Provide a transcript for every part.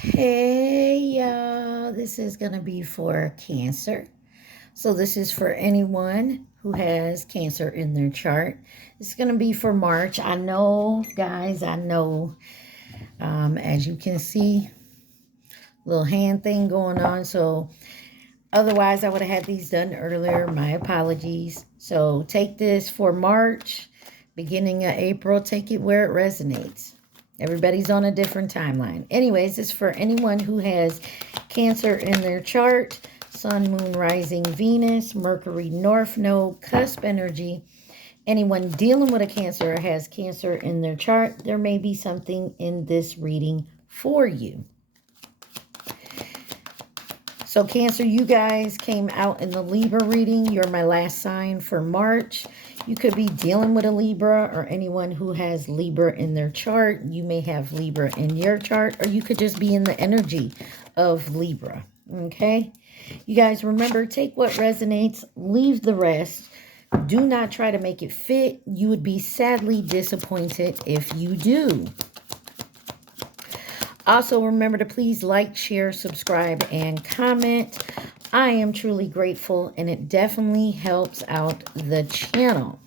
Hey y'all, this is going to be for Cancer. So this is for anyone who has Cancer in their chart. It's going to be for March. I know, guys, I know, as you can see, little hand thing going on. So otherwise, I would have had these done earlier. My apologies. So take this for March, beginning of April. Take it where it resonates. Everybody's on a different timeline. Anyways, it's for anyone who has Cancer in their chart. Sun, Moon, Rising, Venus, Mercury, North Node, cusp energy. Anyone dealing with a Cancer or has Cancer in their chart, there may be something in this reading for you. So Cancer, you guys came out in the Libra reading. You're my last sign for March. You could be dealing with a Libra or anyone who has Libra in their chart. You may have Libra in your chart, or you could just be in the energy of Libra. Okay? You guys remember, take what resonates, leave the rest. Do not try to make it fit. You would be sadly disappointed if you do. Also, remember to please like, share, subscribe, and comment. I am truly grateful, and it definitely helps out the channel.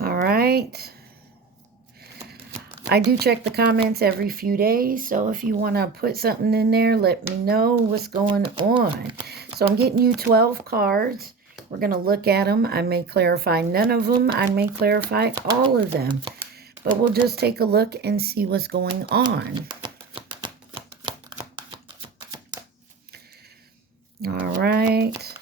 All right. I do check the comments every few days, so if you want to put something in there, let me know what's going on. So I'm getting you 12 cards. We're going to look at them. I may clarify none of them. I may clarify all of them. But we'll just take a look and see what's going on. All right.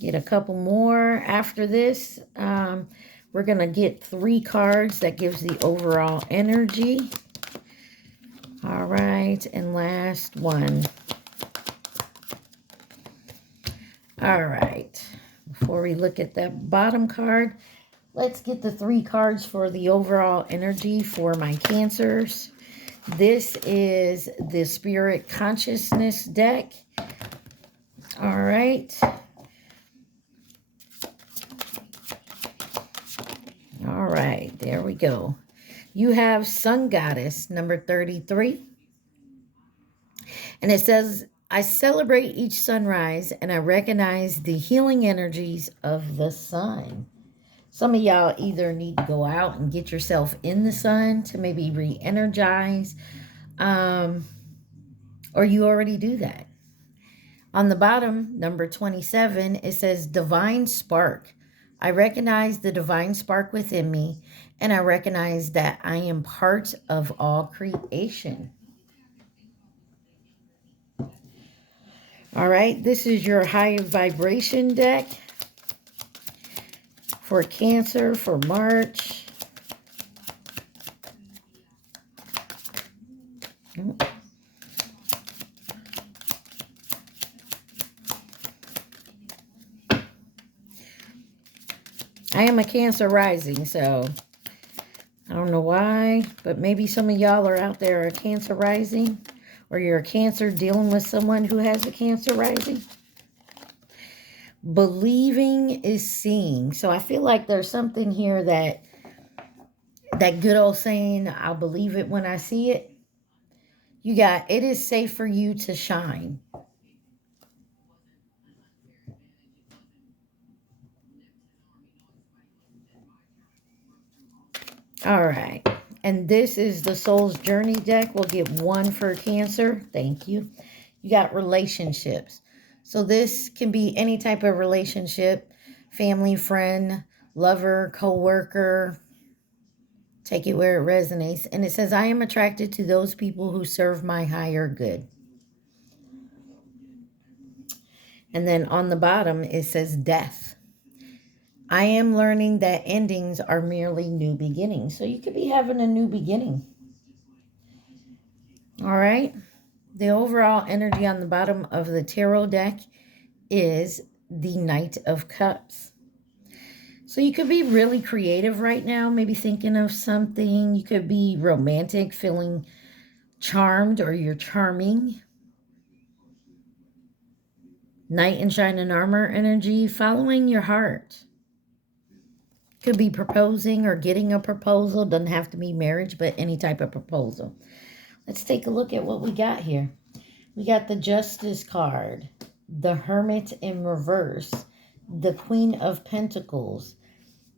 Get a couple more after this. We're going to get 3 cards that gives the overall energy. All right. And last one. All right. Before we look at that bottom card, let's get the 3 cards for the overall energy for my Cancers. This is the Spirit Consciousness deck. All right. All right, there we go. You have Sun Goddess, number 33. And it says, I celebrate each sunrise and I recognize the healing energies of the sun. Some of y'all either need to go out and get yourself in the sun to maybe re-energize, or you already do that. On the bottom, number 27, it says Divine Spark. I recognize the divine spark within me, and I recognize that I am part of all creation. All right, this is your high vibration deck for Cancer for March. I am a Cancer rising, so I don't know why, but maybe some of y'all are out there a Cancer rising, or you're a Cancer dealing with someone who has a Cancer rising. Believing is seeing. So I feel like there's something here that good old saying, I'll believe it when I see it. You got, it is safe for you to shine. All right. And this is the Soul's Journey deck. We'll get 1 for Cancer. Thank you. You got relationships. So this can be any type of relationship. Family, friend, lover, co-worker. Take it where it resonates. And it says, I am attracted to those people who serve my higher good. And then on the bottom, it says death. I am learning that endings are merely new beginnings. So you could be having a new beginning. All right. The overall energy on the bottom of the tarot deck is the Knight of Cups. So you could be really creative right now, maybe thinking of something. You could be romantic, feeling charmed, or you're charming. Knight in shining armor energy, following your heart. Could be proposing or getting a proposal. Doesn't have to be marriage, but any type of proposal. Let's take a look at what we got here. We got the Justice card, the Hermit in reverse, the Queen of Pentacles,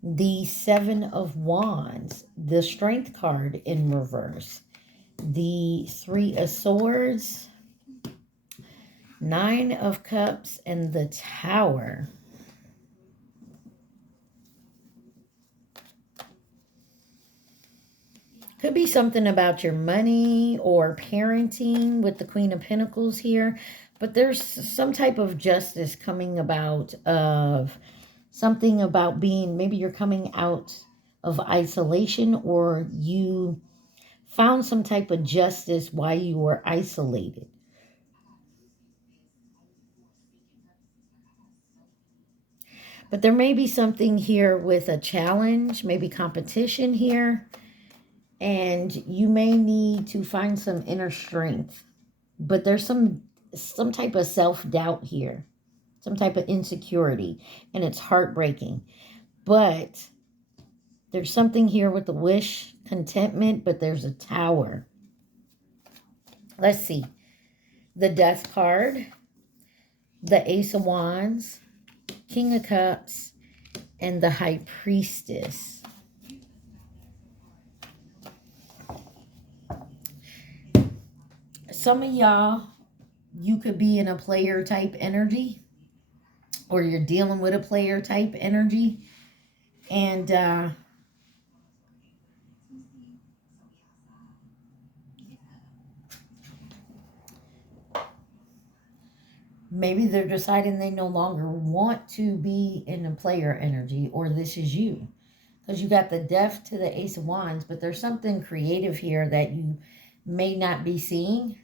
the Seven of Wands, the Strength card in reverse, the Three of Swords, Nine of Cups, and the Tower. Could be something about your money or parenting with the Queen of Pentacles here. But there's some type of justice coming about of something about being, maybe you're coming out of isolation or you found some type of justice while you were isolated. But there may be something here with a challenge, maybe competition here. And you may need to find some inner strength. But there's some type of self-doubt here. Some type of insecurity. And it's heartbreaking. But there's something here with the wish, contentment, but there's a Tower. Let's see. The Death card. The Ace of Wands. King of Cups. And the High Priestess. Some of y'all, you could be in a player type energy, or you're dealing with a player type energy, and maybe they're deciding they no longer want to be in a player energy, or this is you. Because you got the Death to the Ace of Wands, but there's something creative here that you may not be seeing.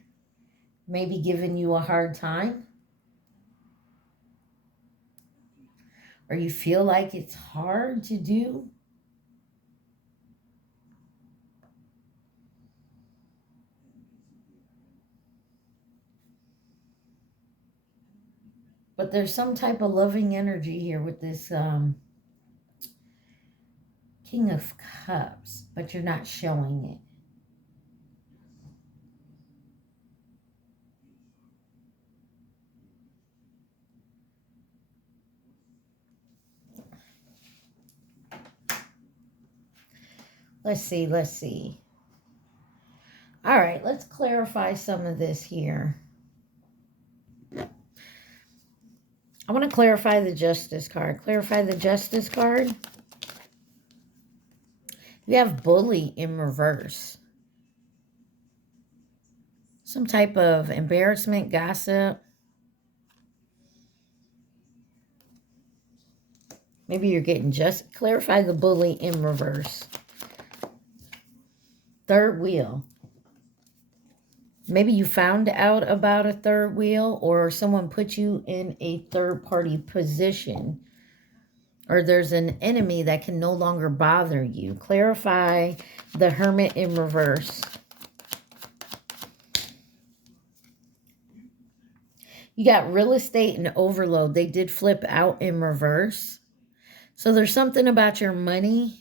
Maybe giving you a hard time. Or you feel like it's hard to do. But there's some type of loving energy here with this King of Cups. But you're not showing it. Let's see, let's see. All right, let's clarify some of this here. I want to clarify the Justice card. Clarify the Justice card. You have Bully in reverse. Some type of embarrassment, gossip. Maybe you're getting just... Clarify the Bully in reverse. Third wheel. Maybe you found out about a third wheel, or someone put you in a third-party position, or there's an enemy that can no longer bother you. Clarify the Hermit in reverse. You got Real Estate and Overload. They did flip out in reverse. So there's something about your money.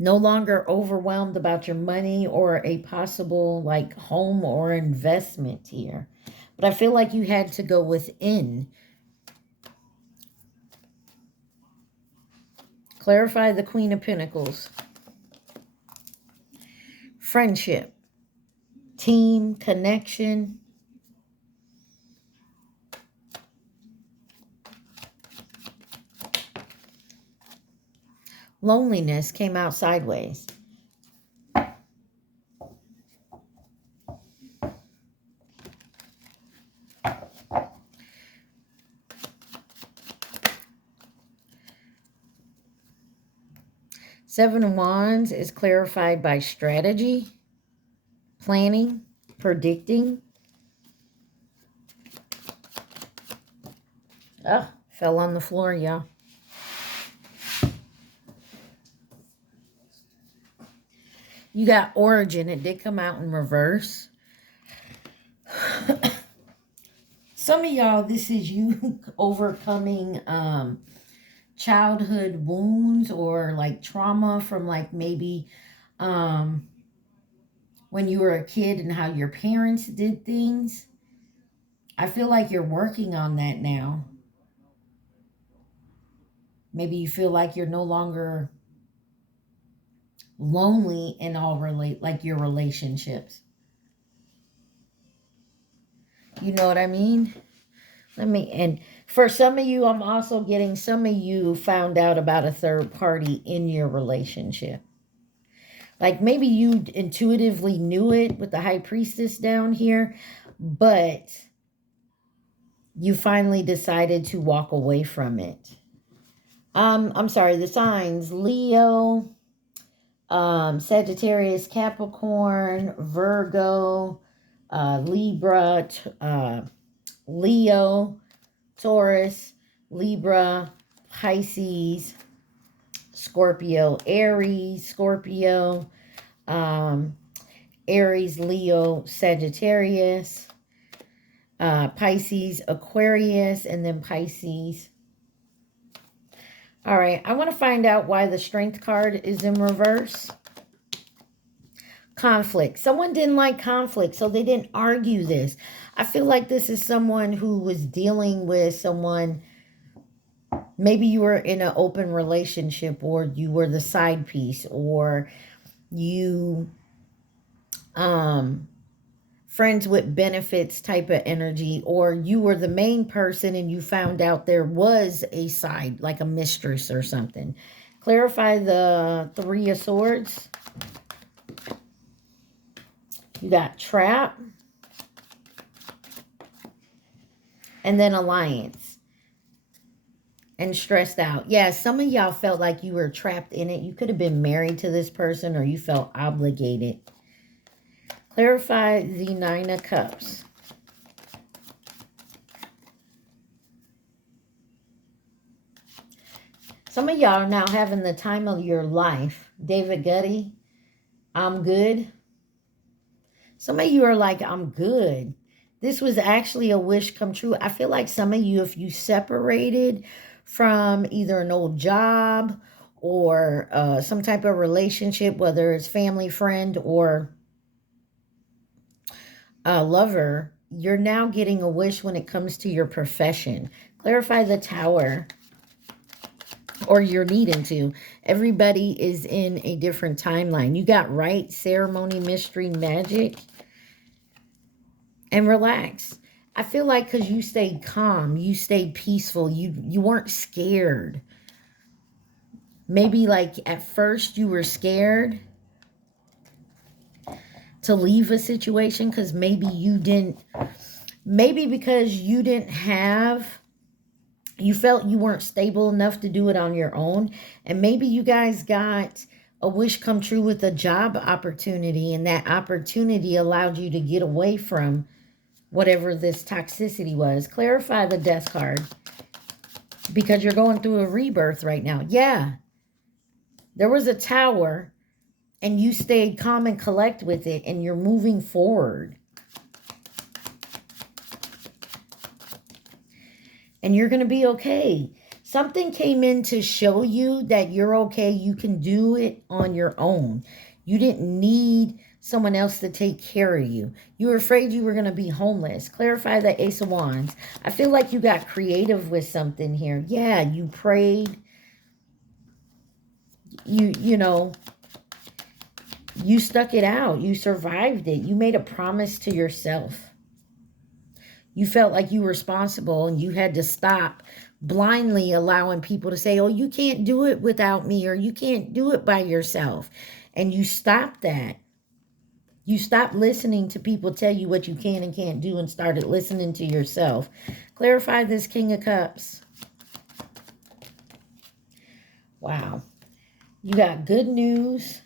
No longer overwhelmed about your money or a possible like home or investment here. But I feel like you had to go within. Clarify the Queen of Pentacles. Friendship. Team. Connection. Loneliness came out sideways. Seven of Wands is clarified by strategy, planning, predicting. Oh, fell on the floor, y'all. You got Origin. It did come out in reverse. Some of y'all, this is you overcoming childhood wounds or like trauma from like maybe um, when you were a kid and how your parents did things. I feel like you're working on that now. Maybe you feel like you're no longer lonely in all relate like your relationships. You know what I mean? And for some of you, I'm also getting some of you found out about a third party in your relationship. Like maybe you intuitively knew it with the high priestess down here, but you finally decided to walk away from it. I'm sorry, the signs Leo, Sagittarius, Capricorn, Virgo, Libra, Leo, Taurus, Libra, Pisces, Scorpio, Aries, Scorpio, um, Aries, Leo, Sagittarius, Pisces, Aquarius, and then Pisces. All right, I want to find out why the Strength card is in reverse. Conflict. Someone didn't like conflict, so they didn't argue this. I feel like this is someone who was dealing with someone. Maybe you were in an open relationship, or you were the side piece, or you friends with benefits type of energy, or you were the main person and you found out there was a side, like a mistress or something. Clarify the Three of Swords. You got trap. And then alliance. And stressed out. Yeah, some of y'all felt like you were trapped in it. You could have been married to this person, or you felt obligated. Clarify the Nine of Cups. Some of y'all are now having the time of your life. David Gutty, I'm good. Some of you are like, I'm good. This was actually a wish come true. I feel like some of you, if you separated from either an old job or some type of relationship, whether it's family, friend, or a lover, you're now getting a wish when it comes to your profession. Clarify the Tower, or you're needing to. Everybody is in a different timeline. You got right, ceremony, mystery, magic, and relax. I feel like because you stayed calm, you stayed peaceful, you weren't scared. Maybe like at first you were scared to leave a situation because maybe you didn't, maybe because you didn't have, you felt you weren't stable enough to do it on your own. And maybe you guys got a wish come true with a job opportunity, and that opportunity allowed you to get away from whatever this toxicity was. Clarify the Death card, because you're going through a rebirth right now. Yeah, there was a tower and you stayed calm and collect with it, and you're moving forward. And you're going to be okay. Something came in to show you that you're okay. You can do it on your own. You didn't need someone else to take care of you. You were afraid you were going to be homeless. Clarify the Ace of Wands. I feel like you got creative with something here. Yeah, you prayed. You know, you stuck it out. You survived it. You made a promise to yourself. You felt like you were responsible, and you had to stop blindly allowing people to say, oh, you can't do it without me, or you can't do it by yourself. And you stopped that. You stopped listening to people tell you what you can and can't do, and started listening to yourself. Clarify this King of Cups. Wow. You got good news,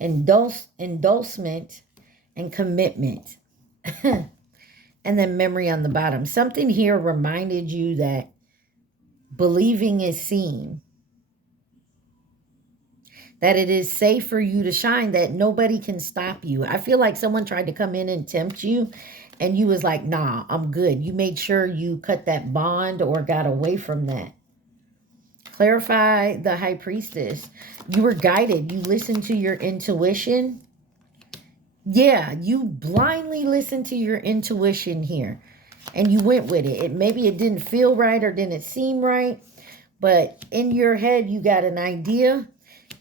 endorsement, and commitment. And then memory on the bottom. Something here reminded you that believing is seen. That it is safe for you to shine, that nobody can stop you. I feel like someone tried to come in and tempt you, and you was like, nah, I'm good. You made sure you cut that bond or got away from that. Clarify the High Priestess. You were guided. You listened to your intuition. Yeah, you blindly listened to your intuition here. And you went with it. Maybe it didn't feel right or didn't seem right. But in your head, you got an idea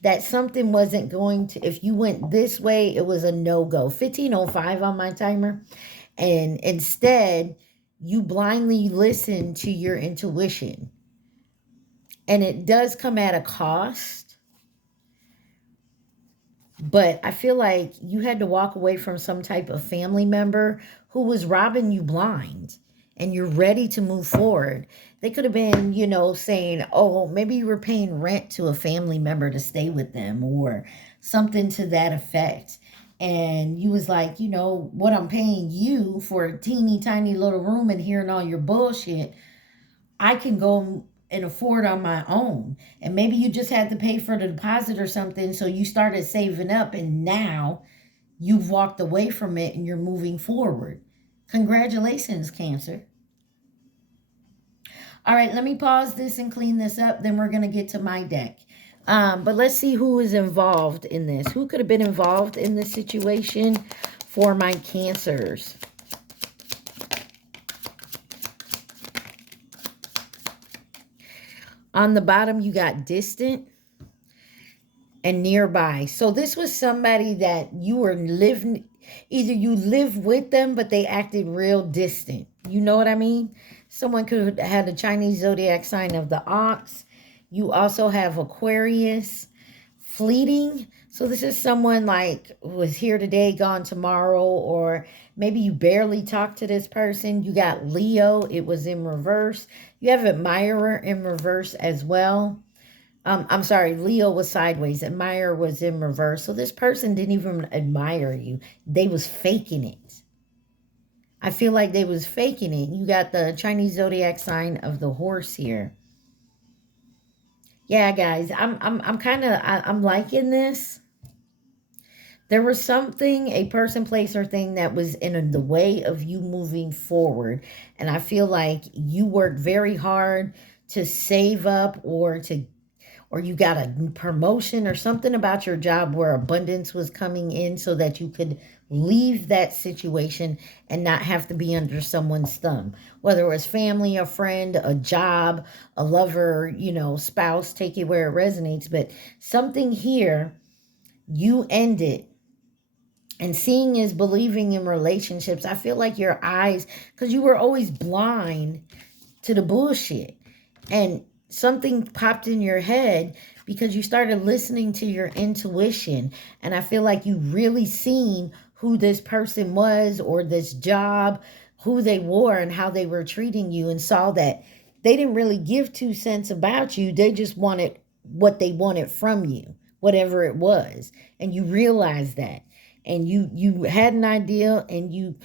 that something wasn't going to, if you went this way, it was a no-go. 15:05 on my timer. And instead, you blindly listen to your intuition. And it does come at a cost. But I feel like you had to walk away from some type of family member who was robbing you blind. And you're ready to move forward. They could have been, you know, saying, oh, maybe you were paying rent to a family member to stay with them or something to that effect. And you was like, you know, what I'm paying you for a teeny tiny little room and hearing all your bullshit, I can go and afford on my own. And maybe you just had to pay for the deposit or something. So you started saving up and now you've walked away from it and you're moving forward. Congratulations, Cancer. All right, let me pause this and clean this up. Then we're going to get to my deck. But let's see who is involved in this. Who could have been involved in this situation for my Cancers? On the bottom, you got distant and nearby. So this was somebody that you were living, either you lived with them, but they acted real distant. You know what I mean? Someone could have had a Chinese zodiac sign of the ox. You also have Aquarius, fleeting. So this is someone like was here today, gone tomorrow, or maybe you barely talked to this person. You got Leo. It was in reverse. You have Admirer in reverse as well. I'm sorry, Leo was sideways. Admirer was in reverse. So this person didn't even admire you. They was faking it. I feel like they was faking it. You got the Chinese zodiac sign of the horse here. Yeah, guys, I'm liking this. There was something, a person, place, or thing that was in the way of you moving forward. And I feel like you worked very hard to save up or you got a promotion or something about your job where abundance was coming in so that you could leave that situation and not have to be under someone's thumb. Whether it was family, a friend, a job, a lover, you know, spouse, take it where it resonates. But something here, you ended. And seeing is believing in relationships. I feel like your eyes, because you were always blind to the bullshit. And something popped in your head because you started listening to your intuition. And I feel like you really seen who this person was or this job, who they were and how they were treating you, and saw that they didn't really give 2 cents about you. They just wanted what they wanted from you, whatever it was. And you realized that. And you had an idea and you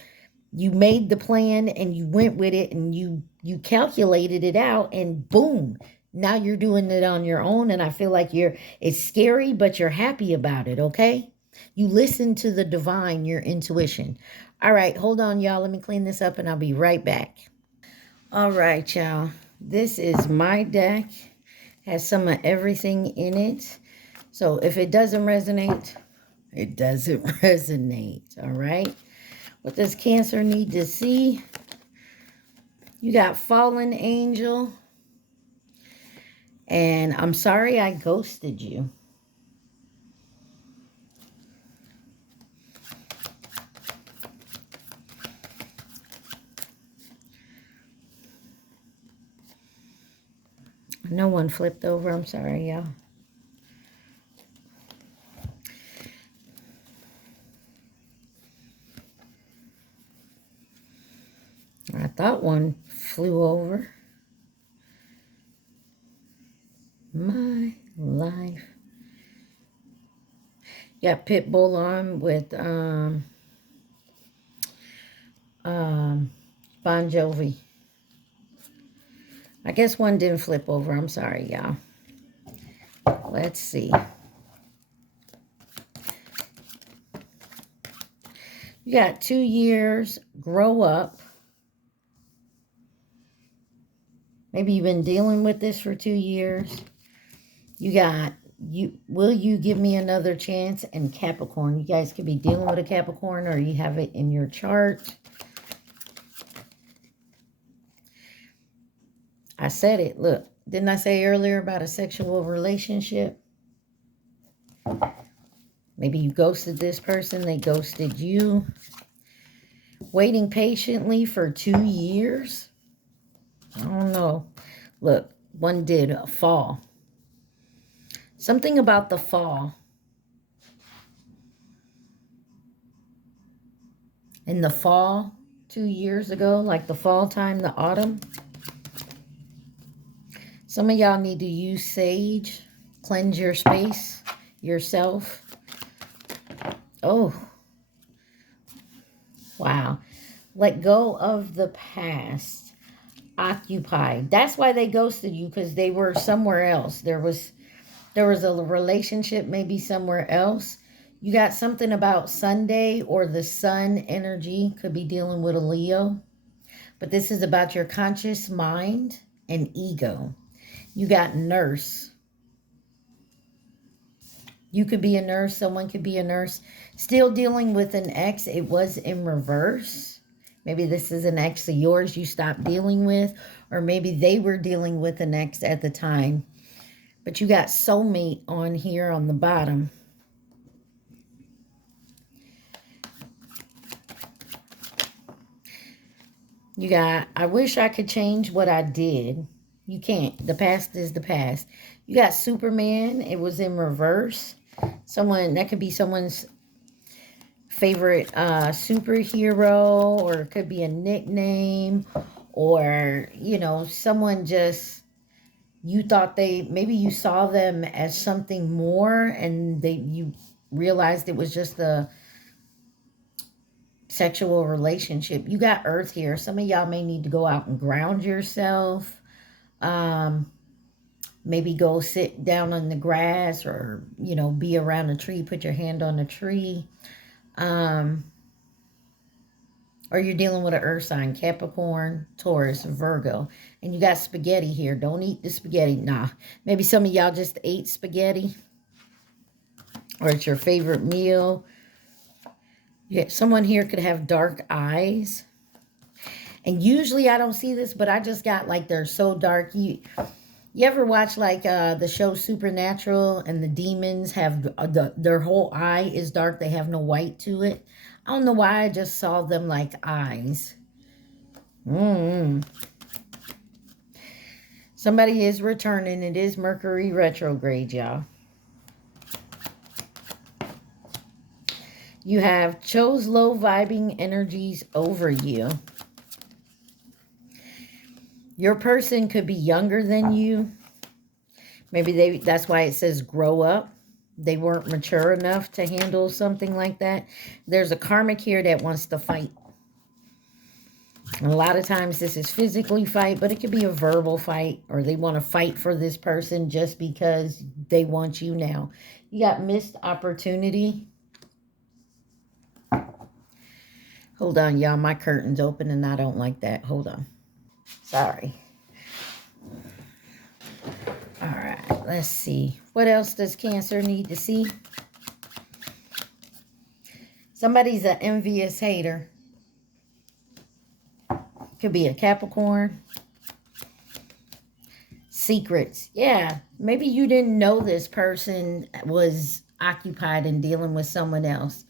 made the plan and you went with it and you calculated it out, and boom, now you're doing it on your own. And I feel like it's scary, but you're happy about it, okay? You listen to the divine, your intuition. All right, hold on, y'all. Let me clean this up and I'll be right back. All right, y'all. This is my deck. Has some of everything in it. So if it doesn't resonate, it doesn't resonate, all right? What does Cancer need to see? You got Fallen Angel. And I'm sorry I ghosted you. No one flipped over. I'm sorry, y'all. I thought one flew over. My life. Got Pitbull on with Bon Jovi. I guess one didn't flip over. I'm sorry, y'all. Let's see. You got 2 years. Grow up. Maybe you've been dealing with this for 2 years. You got, will you give me another chance? And Capricorn. You guys could be dealing with a Capricorn, or you have it in your chart. I said it. Look, didn't I say earlier about a sexual relationship? Maybe you ghosted this person. They ghosted you. Waiting patiently for 2 years. I don't know. Look, one did a fall. Something about the fall. In the fall, 2 years ago, like the fall time, the autumn. Some of y'all need to use sage. Cleanse your space, yourself. Oh, wow. Let go of the past. Occupied. That's why they ghosted you, because they were somewhere else. There was a relationship maybe somewhere else. You got something about Sunday or the sun energy. Could be dealing with a Leo. But this is about your conscious mind and ego. You got nurse. You could be a nurse. Someone could be a nurse. Still dealing with an ex. It was in reverse. Maybe this is an ex of yours you stopped dealing with. Or maybe they were dealing with an ex at the time. But you got soulmate on here on the bottom. You got, I wish I could change what I did. You can't. The past is the past. You got Superman. It was in reverse. Someone, that could be someone's favorite superhero, or it could be a nickname, or, you know, someone just, you thought maybe you saw them as something more, and you realized it was just a sexual relationship. You got Earth here. Some of y'all may need to go out and ground yourself. Maybe go sit down on the grass, or, you know, be around a tree, put your hand on a tree. Or you're dealing with an earth sign, Capricorn, Taurus, Virgo. And you got spaghetti here. Don't eat the spaghetti. Nah. Maybe some of y'all just ate spaghetti, or it's your favorite meal. Yeah, someone here could have dark eyes. And usually I don't see this, but I just got like, they're so dark. You ever watch like the show Supernatural, and the demons have their whole eye is dark. They have no white to it. I don't know why I just saw them like eyes. Somebody is returning. It is Mercury retrograde, y'all. You have chose low vibing energies over you. Your person could be younger than you. Maybe that's why it says grow up. They weren't mature enough to handle something like that. There's a karmic here that wants to fight. And a lot of times this is physically fight, but it could be a verbal fight, or they want to fight for this person just because they want you now. You got missed opportunity. Hold on, y'all. My curtain's open and I don't like that. Hold on. Sorry. All right. Let's see. What else does Cancer need to see? Somebody's an envious hater. Could be a Capricorn. Secrets. Yeah. Maybe you didn't know this person was occupied and dealing with someone else,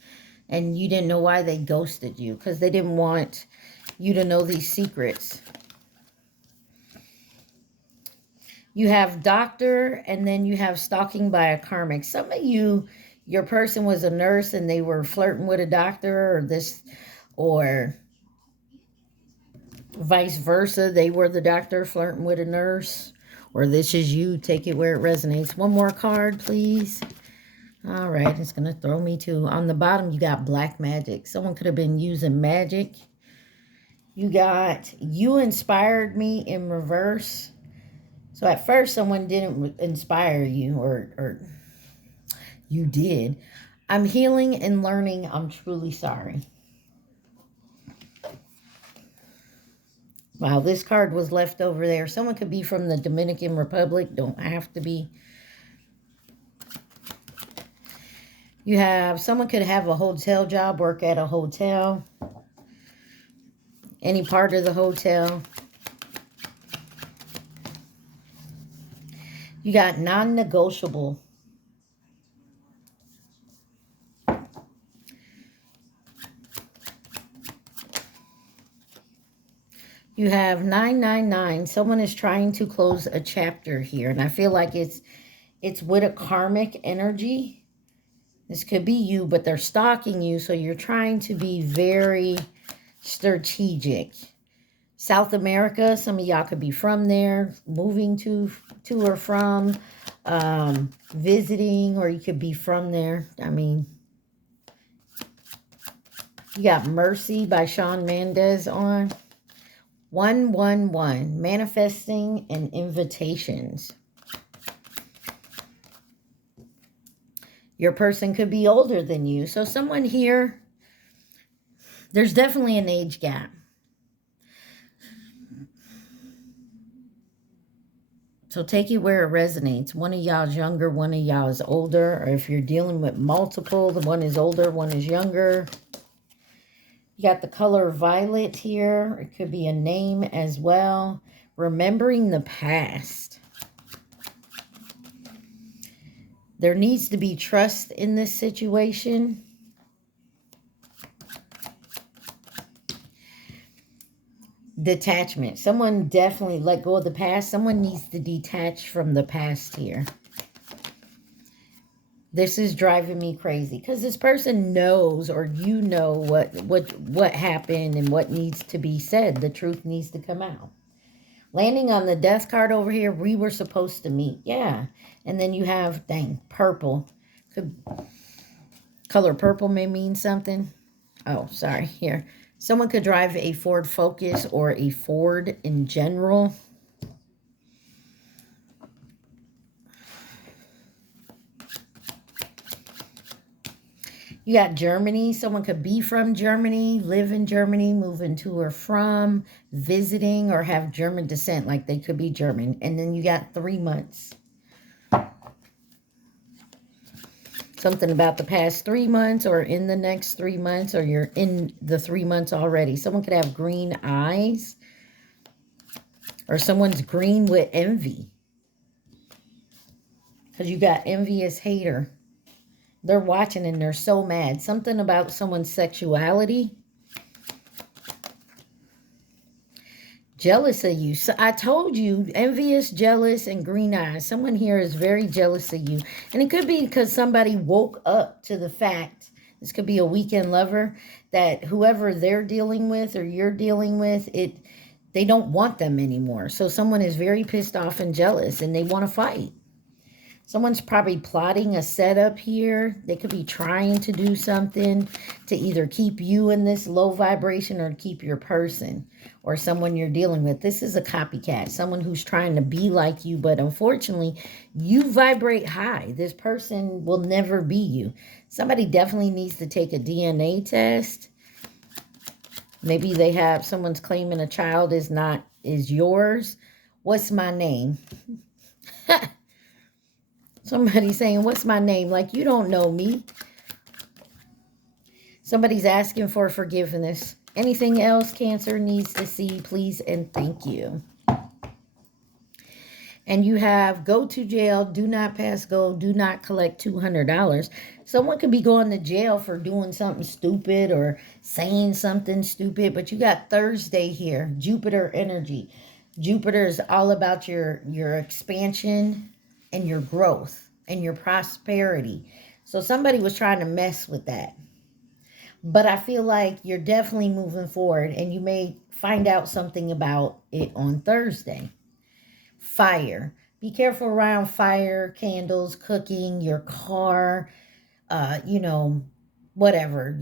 and you didn't know why they ghosted you, because they didn't want you to know these secrets. You have doctor, and then you have stalking by a karmic. Some of you, your person was a nurse and they were flirting with a doctor, or vice versa. They were the doctor flirting with a nurse, or this is you. Take it where it resonates. One more card, please. All right, it's going to throw me to, on the bottom, you got black magic. Someone could have been using magic. You got, you inspired me in reverse. So at first, someone didn't inspire you, or you did. I'm healing and learning. I'm truly sorry. Wow, this card was left over there. Someone could be from the Dominican Republic. Don't have to be. You have someone could have a hotel job, work at a hotel, any part of the hotel. You got non-negotiable. You have 999. Someone is trying to close a chapter here. And I feel like it's with a karmic energy. This could be you, but they're stalking you. So you're trying to be very strategic. South America, some of y'all could be from there, moving to or from, visiting, or you could be from there. I mean, you got Mercy by Shawn Mendes on. 111, manifesting and invitations. Your person could be older than you. So someone here, there's definitely an age gap. So take it where it resonates. One of y'all is younger, one of y'all is older. Or if you're dealing with multiple, the one is older, one is younger. You got the color violet here. It could be a name as well. Remembering the past. There needs to be trust in this situation. Detachment. Someone definitely let go of the past. Someone needs to detach from the past here. This is driving me crazy because this person knows, or you know what happened and what needs to be said. The truth needs to come out. Landing on the death card over here, we were supposed to meet. Yeah. And then you have, dang, purple. Color purple may mean something. Oh, sorry. Here. Someone could drive a Ford Focus or a Ford in general. You got Germany. Someone could be from Germany, live in Germany, moving to or from, visiting, or have German descent, like they could be German. And then you got 3 months. Something about the past 3 months or in the next 3 months, or you're in the 3 months already. Someone could have green eyes, or someone's green with envy. Because you got envious hater. They're watching and they're so mad. Something about someone's sexuality. Jealous of you. So I told you, envious, jealous, and green eyes. Someone here is very jealous of you. And it could be because somebody woke up to the fact, this could be a weekend lover, that whoever they're dealing with or you're dealing with, they don't want them anymore. So someone is very pissed off and jealous and they want to fight. Someone's probably plotting a setup here. They could be trying to do something to either keep you in this low vibration or keep your person or someone you're dealing with. This is a copycat, someone who's trying to be like you, but unfortunately, you vibrate high. This person will never be you. Somebody definitely needs to take a DNA test. Maybe someone's claiming a child is yours. What's my name? Somebody's saying, what's my name? Like, you don't know me. Somebody's asking for forgiveness. Anything else Cancer needs to see, please and thank you. And you have go to jail, do not pass go, do not collect $200. Someone could be going to jail for doing something stupid or saying something stupid, but you got Thursday here, Jupiter energy. Jupiter is all about your expansion and your growth and your prosperity. So somebody was trying to mess with that. But I feel like you're definitely moving forward and you may find out something about it on Thursday. Fire. Be careful around fire, candles, cooking, your car, whatever.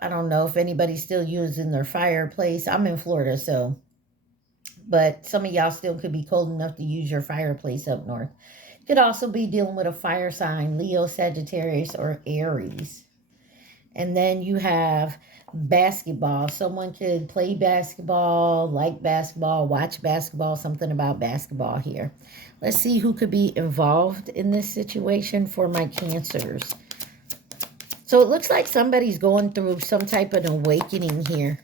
I don't know if anybody's still using their fireplace. I'm in Florida, but some of y'all still could be cold enough to use your fireplace up north. Could also be dealing with a fire sign, Leo, Sagittarius, or Aries. And then you have basketball. Someone could play basketball, like basketball, watch basketball, something about basketball here. Let's see who could be involved in this situation for my Cancers. So it looks like somebody's going through some type of awakening here.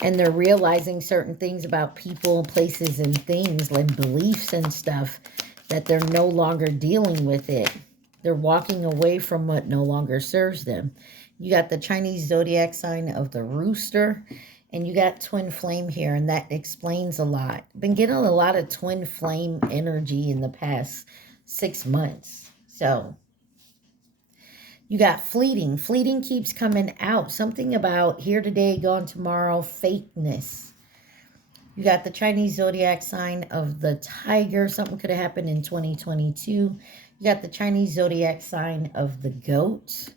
And they're realizing certain things about people, places, and things, like beliefs and stuff, that they're no longer dealing with it. They're walking away from what no longer serves them. You got the Chinese zodiac sign of the rooster, and you got twin flame here, and that explains a lot. Been getting a lot of twin flame energy in the past 6 months. So you got fleeting. Fleeting keeps coming out. Something about here today, gone tomorrow, fakeness. You got the Chinese zodiac sign of the tiger. Something could have happened in 2022. You got the Chinese zodiac sign of the goat.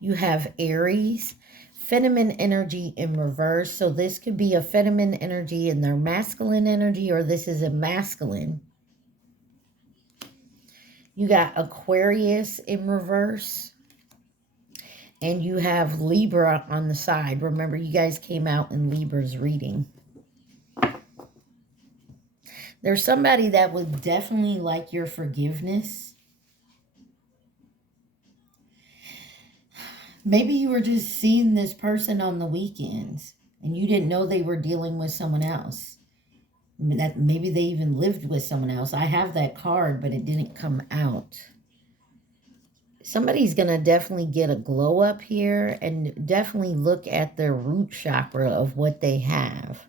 You have Aries. Feminine energy in reverse. So this could be a feminine energy in their masculine energy, or this is a masculine. You got Aquarius in reverse. And you have Libra on the side. Remember, you guys came out in Libra's reading. There's somebody that would definitely like your forgiveness. Maybe you were just seeing this person on the weekends and you didn't know they were dealing with someone else. That maybe they even lived with someone else. I have that card, but it didn't come out. Somebody's going to definitely get a glow up here and definitely look at their root chakra of what they have.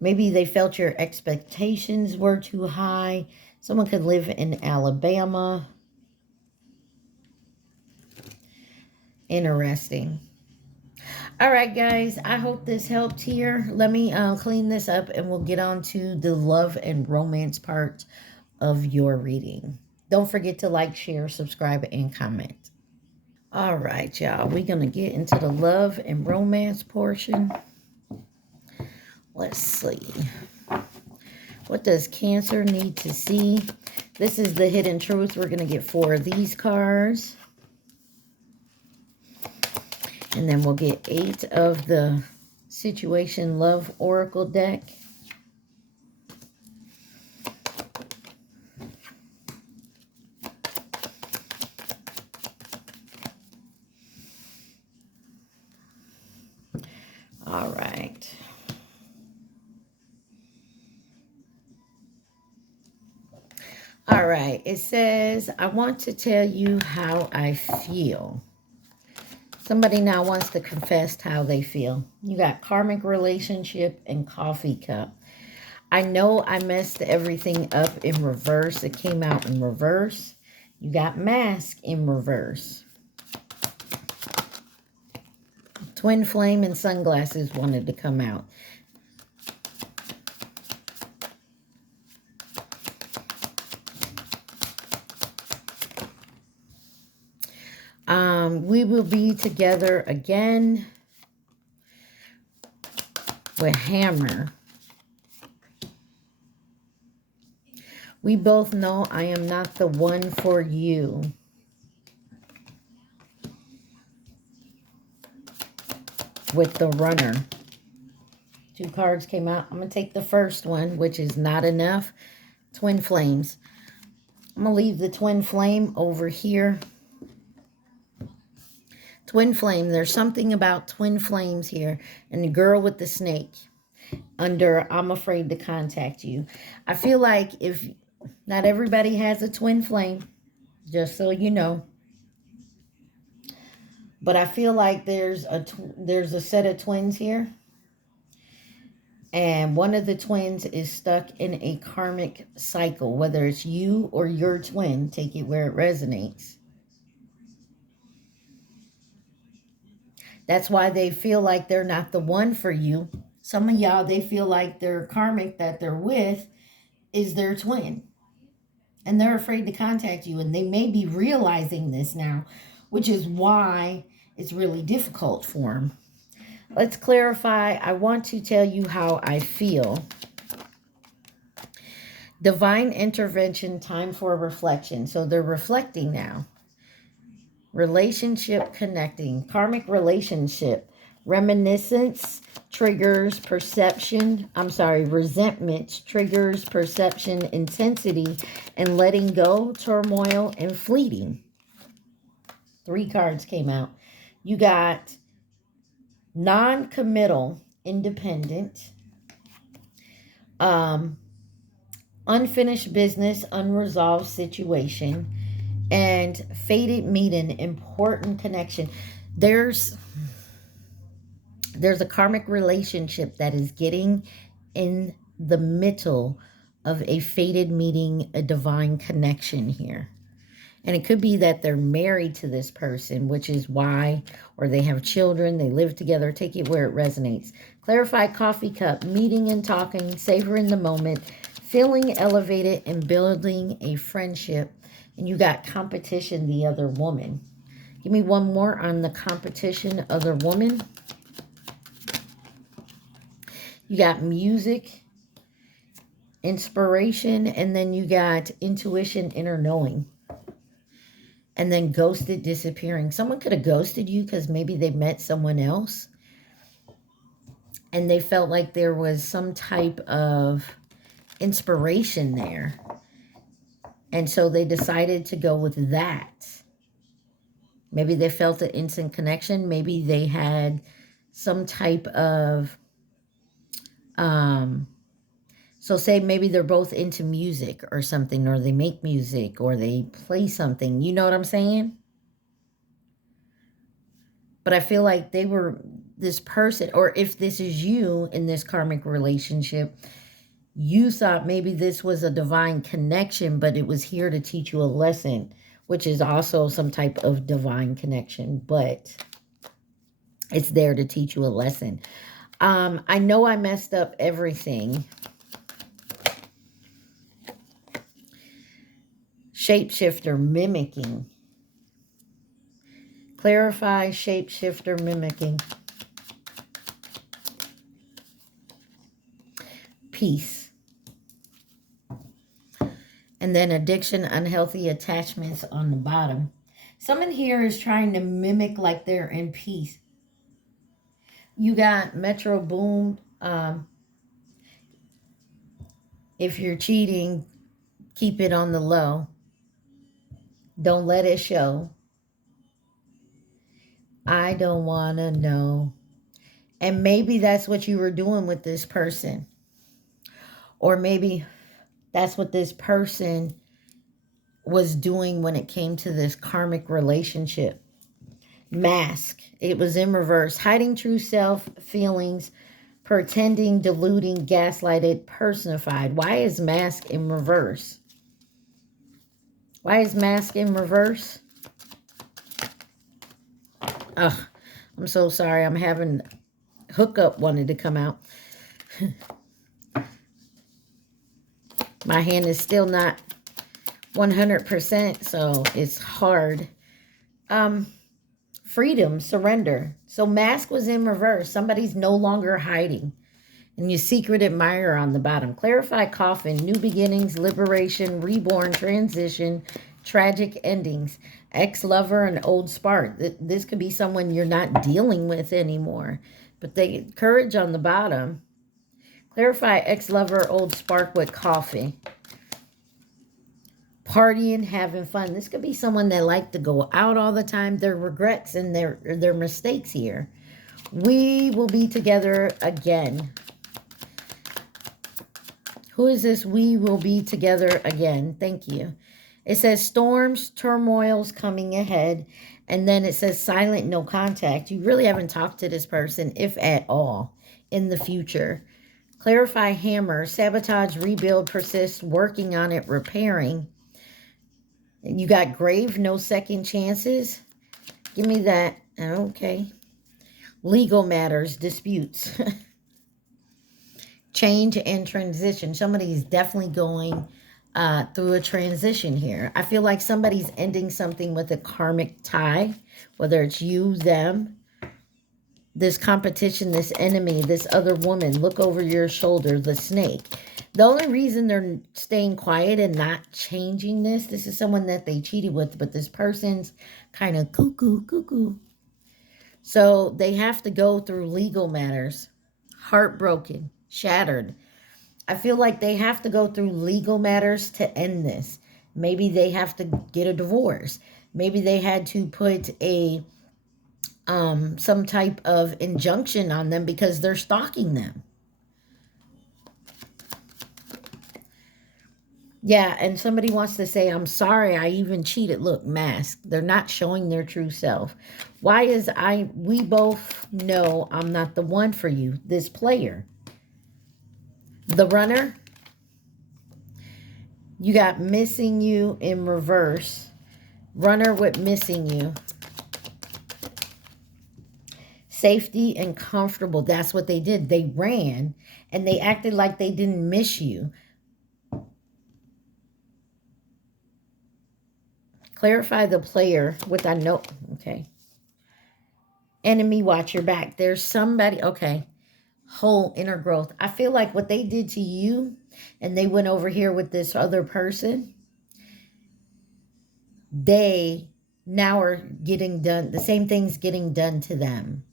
Maybe they felt your expectations were too high. Someone could live in Alabama. Interesting. All right, guys. I hope this helped here. Let me clean this up and we'll get on to the love and romance part of your reading. Don't forget to like, share, subscribe, and comment. All right, y'all. We're going to get into the love and romance portion. Let's see. What does Cancer need to see? This is the hidden truth. We're going to get 4 of these cards. And then we'll get 8 of the Situation Love Oracle deck. All right. All right. It says, I want to tell you how I feel. Somebody now wants to confess how they feel. You got karmic relationship and coffee cup. I know I messed everything up in reverse. It came out in reverse. You got mask in reverse. Twin flame and sunglasses wanted to come out. We will be together again with hammer. We both know I am not the one for you. With the runner. 2 cards came out. I'm going to take the first one, which is not enough. Twin flames. I'm going to leave the twin flame over here. Twin flame. There's something about twin flames here. And the girl with the snake. Under, I'm afraid to contact you. I feel like if not everybody has a twin flame. Just so you know. But I feel like there's a set of twins here. And one of the twins is stuck in a karmic cycle. Whether it's you or your twin. Take it where it resonates. That's why they feel like they're not the one for you. Some of y'all, they feel like their karmic that they're with is their twin. And they're afraid to contact you. And they may be realizing this now. Which is why it's really difficult for them. Let's clarify. I want to tell you how I feel. Divine intervention, time for reflection. So they're reflecting now. Relationship connecting. Karmic relationship. Reminiscence triggers perception. Resentment triggers perception, intensity, and letting go, turmoil, and fleeting. 3 cards came out. You got non-committal, independent, unfinished business, unresolved situation, and fated meeting, important connection. There's a karmic relationship that is getting in the middle of a fated meeting, a divine connection here. And it could be that they're married to this person, which is why, or they have children, they live together. Take it where it resonates. Clarify coffee cup, meeting and talking, savoring the moment, feeling elevated and building a friendship. And you got competition, the other woman. Give me one more on the competition, other woman. You got music, inspiration, and then you got intuition, inner knowing. And then ghosted, disappearing. Someone could have ghosted you because maybe they met someone else. And they felt like there was some type of inspiration there. And so they decided to go with that. Maybe they felt an instant connection. Maybe they had some type of... So say maybe they're both into music or something, or they make music, or they play something. You know what I'm saying? But I feel like they were this person, or if this is you in this karmic relationship, you thought maybe this was a divine connection, but it was here to teach you a lesson, which is also some type of divine connection, but it's there to teach you a lesson. I know I messed up everything. Shapeshifter, mimicking. Clarify, shapeshifter, mimicking. Peace. And then addiction, unhealthy attachments on the bottom. Someone here is trying to mimic like they're in peace. You got Metro Boom. If you're cheating, keep it on the low. Don't let it show. I don't want to know. And maybe that's what you were doing with this person. Or maybe that's what this person was doing when it came to this karmic relationship. Mask. It was in reverse. Hiding true self, feelings, pretending, deluding, gaslighted, personified. Why is mask in reverse? Why is mask in reverse? Ugh, I'm so sorry. I'm having hookup wanted to come out. My hand is still not 100%, so it's hard. Freedom, surrender. So mask was in reverse. Somebody's no longer hiding. And your secret admirer on the bottom. Clarify coffin, new beginnings, liberation, reborn, transition, tragic endings. Ex-lover and old spark. This could be someone you're not dealing with anymore. But they courage on the bottom. Clarify ex-lover, old spark with coffee. Partying, having fun. This could be someone that liked to go out all the time. Their regrets and their mistakes here. We will be together again. Who is this? We will be together again. Thank you. It says storms, turmoils coming ahead. And then it says silent, no contact. You really haven't talked to this person, if at all, in the future. Clarify hammer, sabotage, rebuild, persist, working on it, repairing. You got grave, no second chances. Give me that. Okay. Legal matters, disputes. Change and transition. Somebody's definitely going through a transition here. I feel like somebody's ending something with a karmic tie, whether it's you, them, this competition, this enemy, this other woman. Look over your shoulder, the snake. The only reason they're staying quiet and not changing this is someone that they cheated with, but this person's kind of cuckoo. So they have to go through legal matters, heartbroken, shattered. I feel like they have to go through legal matters to end this. Maybe they have to get a divorce. Maybe they had to put a some type of injunction on them because they're stalking them. Yeah, and somebody wants to say, I'm sorry, I even cheated. Look, mask. They're not showing their true self. Why is we both know I'm not the one for you, this player. The runner, you got missing you in reverse. Runner with missing you. Safety and comfortable. That's what they did. They ran and they acted like they didn't miss you. Clarify the player with I know. Okay. Enemy, watch your back. There's somebody. Okay. Whole inner growth. I feel like what they did to you and they went over here with this other person, they now are getting done. The same thing's getting done to them.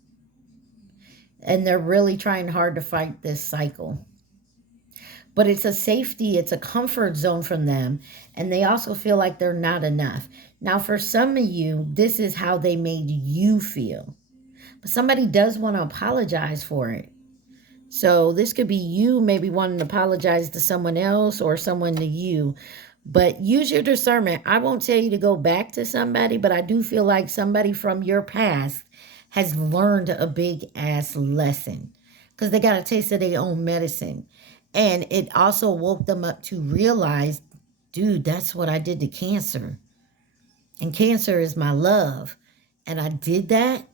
And they're really trying hard to fight this cycle. But it's a safety, it's a comfort zone from them. And they also feel like they're not enough. Now, for some of you, this is how they made you feel. But somebody does want to apologize for it. So this could be you maybe wanting to apologize to someone else or someone to you. But use your discernment. I won't tell you to go back to somebody, but I do feel like somebody from your past has learned a big ass lesson because they got a taste of their own medicine. And it also woke them up to realize, dude, that's what I did to Cancer. And Cancer is my love. And I did that?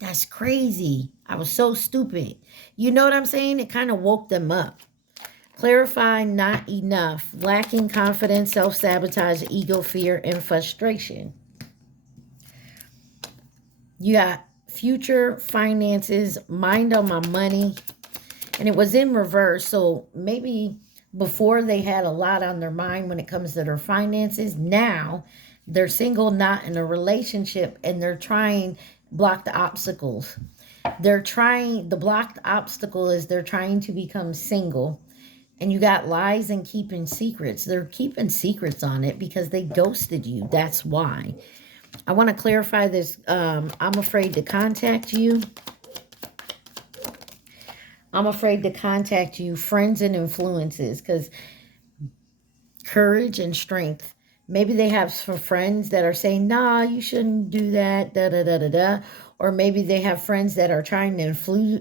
That's crazy. I was so stupid. You know what I'm saying? It kind of woke them up. Clarify, not enough. Lacking confidence, self-sabotage, ego, fear, and frustration. You got future finances, mind on my money. And it was in reverse. So maybe before they had a lot on their mind when it comes to their finances. Now they're single, not in a relationship, and they're trying block the obstacles. The blocked obstacle is they're trying to become single. And you got lies and keeping secrets. They're keeping secrets on it because they ghosted you. That's why. I want to clarify this. I'm afraid to contact you. I'm afraid to contact you, friends and influences, because courage and strength. Maybe they have some friends that are saying, nah, you shouldn't do that, da, da, da, da, da. Or maybe they have friends that are trying to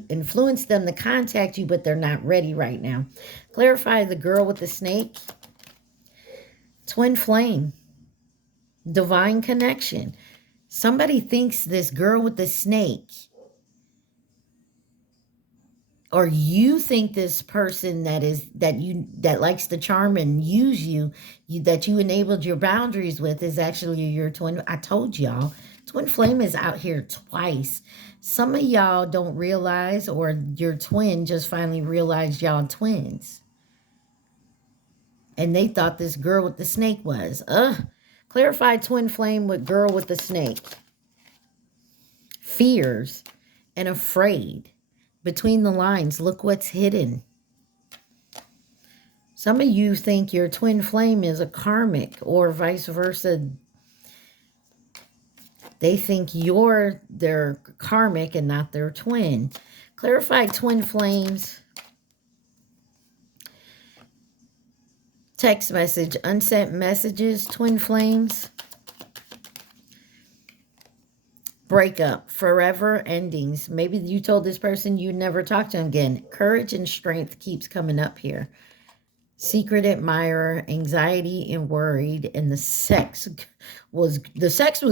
influence them to contact you, but they're not ready right now. Clarify the girl with the snake. Twin flame. Divine connection. Somebody thinks this girl with the snake, or you think this person that likes to charm and use you, that you enabled your boundaries with, is actually your twin. I told y'all, twin flame is out here twice. Some of y'all don't realize, or your twin just finally realized y'all twins. And they thought this girl with the snake was. Clarify twin flame with girl with the snake. Fears and afraid. Between the lines, look what's hidden. Some of you think your twin flame is a karmic, or vice versa. They think you're their karmic and not their twin. Clarify twin flames. Text message, unsent messages, twin flames. Breakup, forever endings. Maybe you told this person you never talk to them again. Courage and strength keeps coming up here. Secret admirer, anxiety and worried, and the sex was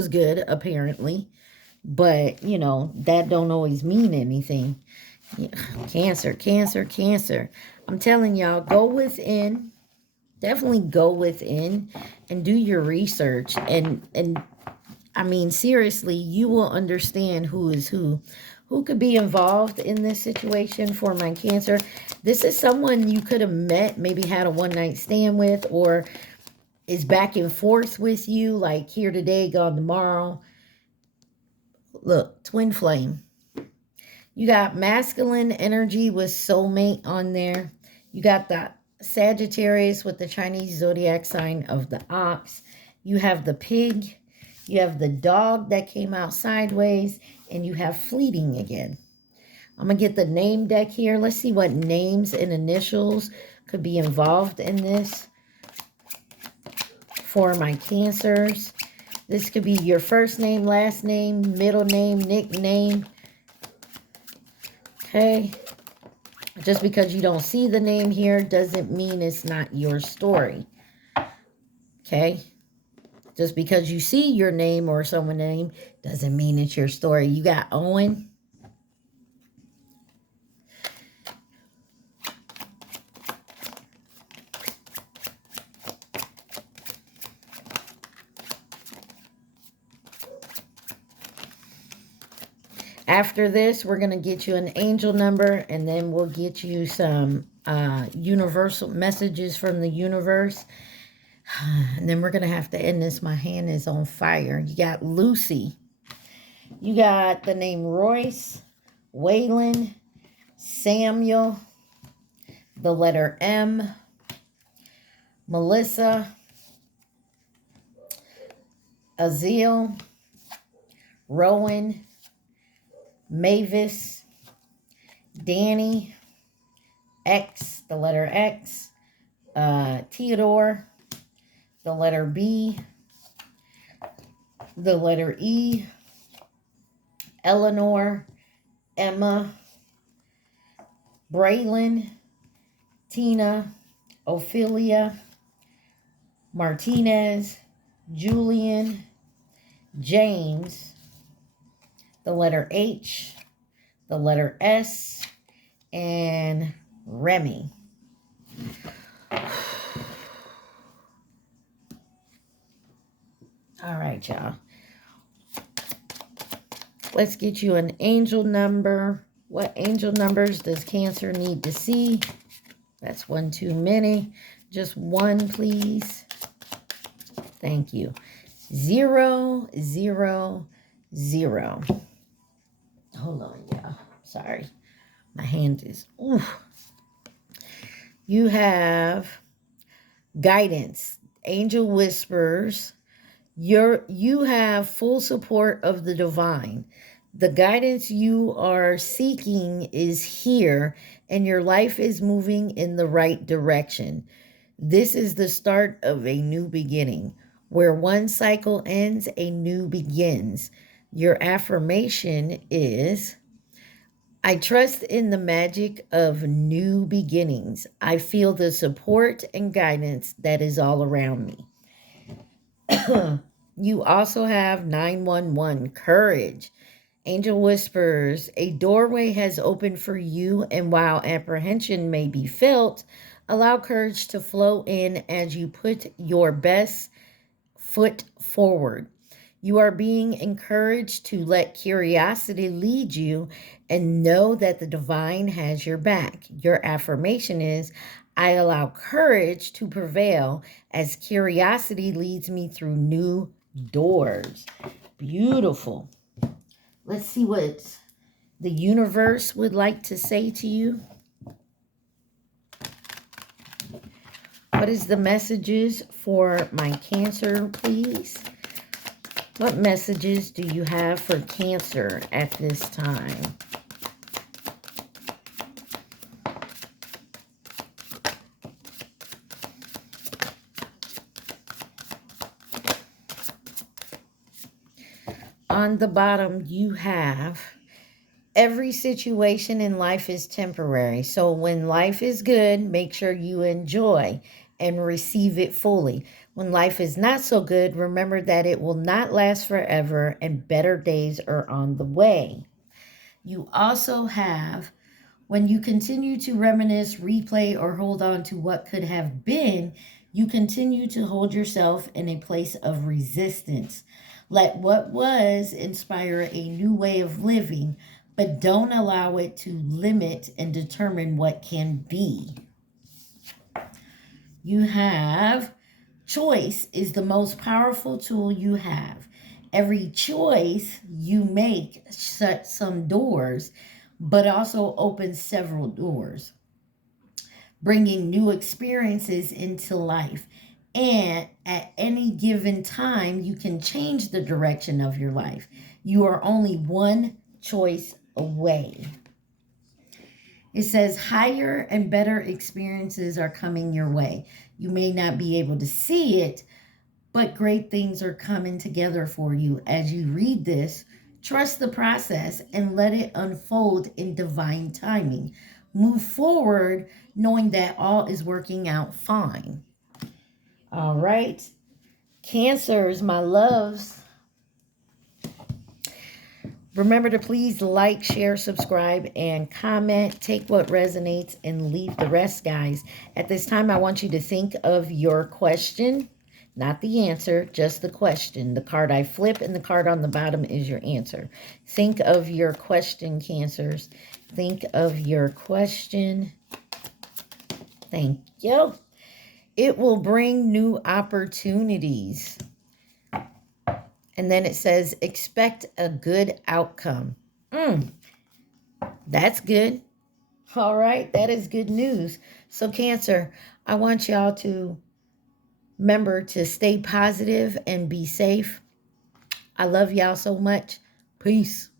good apparently, but you know that don't always mean anything. Cancer, Cancer, Cancer. I'm telling y'all, go within. Definitely go within and do your research, and I mean, seriously, you will understand who is who could be involved in this situation for my Cancer. This is someone you could have met, maybe had a one-night stand with, or is back and forth with you, like here today, gone tomorrow. Look, twin flame. You got masculine energy with soulmate on there. You got the Sagittarius with the Chinese zodiac sign of the ox. You have the pig. You have the dog that came out sideways. And you have fleeting again. I'm going to get the name deck here. Let's see what names and initials could be involved in this for my Cancers. This could be your first name, last name, middle name, nickname. Okay. Just because you don't see the name here doesn't mean it's not your story. Okay. Just because you see your name or someone's name doesn't mean it's your story. You got Owen. After this, we're going to get you an angel number, and then we'll get you some universal messages from the universe. And then we're going to have to end this. My hand is on fire. You got Lucy. You got the name Royce, Waylon, Samuel, the letter M, Melissa, Azil, Rowan, Mavis, Danny, X, the letter X, Theodore, the letter B, the letter E, Eleanor, Emma, Braylon, Tina, Ophelia, Martinez, Julian, James, the letter H, the letter S, and Remy. All right, y'all. Let's get you an angel number. What angel numbers does Cancer need to see? That's one too many. Just one, please. Thank you. 0, 0, 0. Hold on, y'all. Sorry. My hand is... Ooh. You have guidance. Angel whispers. You have full support of the divine. The guidance you are seeking is here, and your life is moving in the right direction. This is the start of a new beginning. Where one cycle ends, a new begins. Your affirmation is, I trust in the magic of new beginnings. I feel the support and guidance that is all around me. You also have 911, courage. Angel whispers, a doorway has opened for you, and while apprehension may be felt, allow courage to flow in as you put your best foot forward. You are being encouraged to let curiosity lead you and know that the divine has your back. Your affirmation is, I allow courage to prevail as curiosity leads me through new doors. Beautiful. Let's see what the universe would like to say to you. What is the messages for my Cancer, please? What messages do you have for Cancer at this time? On the bottom, you have every situation in life is temporary. So when life is good, make sure you enjoy and receive it fully. When life is not so good, remember that it will not last forever and better days are on the way. You also have, when you continue to reminisce, replay, or hold on to what could have been, you continue to hold yourself in a place of resistance. Let what was inspire a new way of living, but don't allow it to limit and determine what can be. You have choice is the most powerful tool you have. Every choice you make shuts some doors, but also opens several doors, bringing new experiences into life. And at any given time, you can change the direction of your life. You are only one choice away. It says higher and better experiences are coming your way. You may not be able to see it, but great things are coming together for you as you read this. Trust the process and let it unfold in divine timing. Move forward knowing that all is working out fine. All right. Cancers, my loves. Remember to please like, share, subscribe, and comment. Take what resonates and leave the rest, guys. At this time, I want you to think of your question, not the answer, just the question. The card I flip and the card on the bottom is your answer. Think of your question, Cancers. Think of your question. Thank you. It will bring new opportunities. And then it says, expect a good outcome. That's good. All right, that is good news. So Cancer, I want y'all to remember to stay positive and be safe. I love y'all so much. Peace.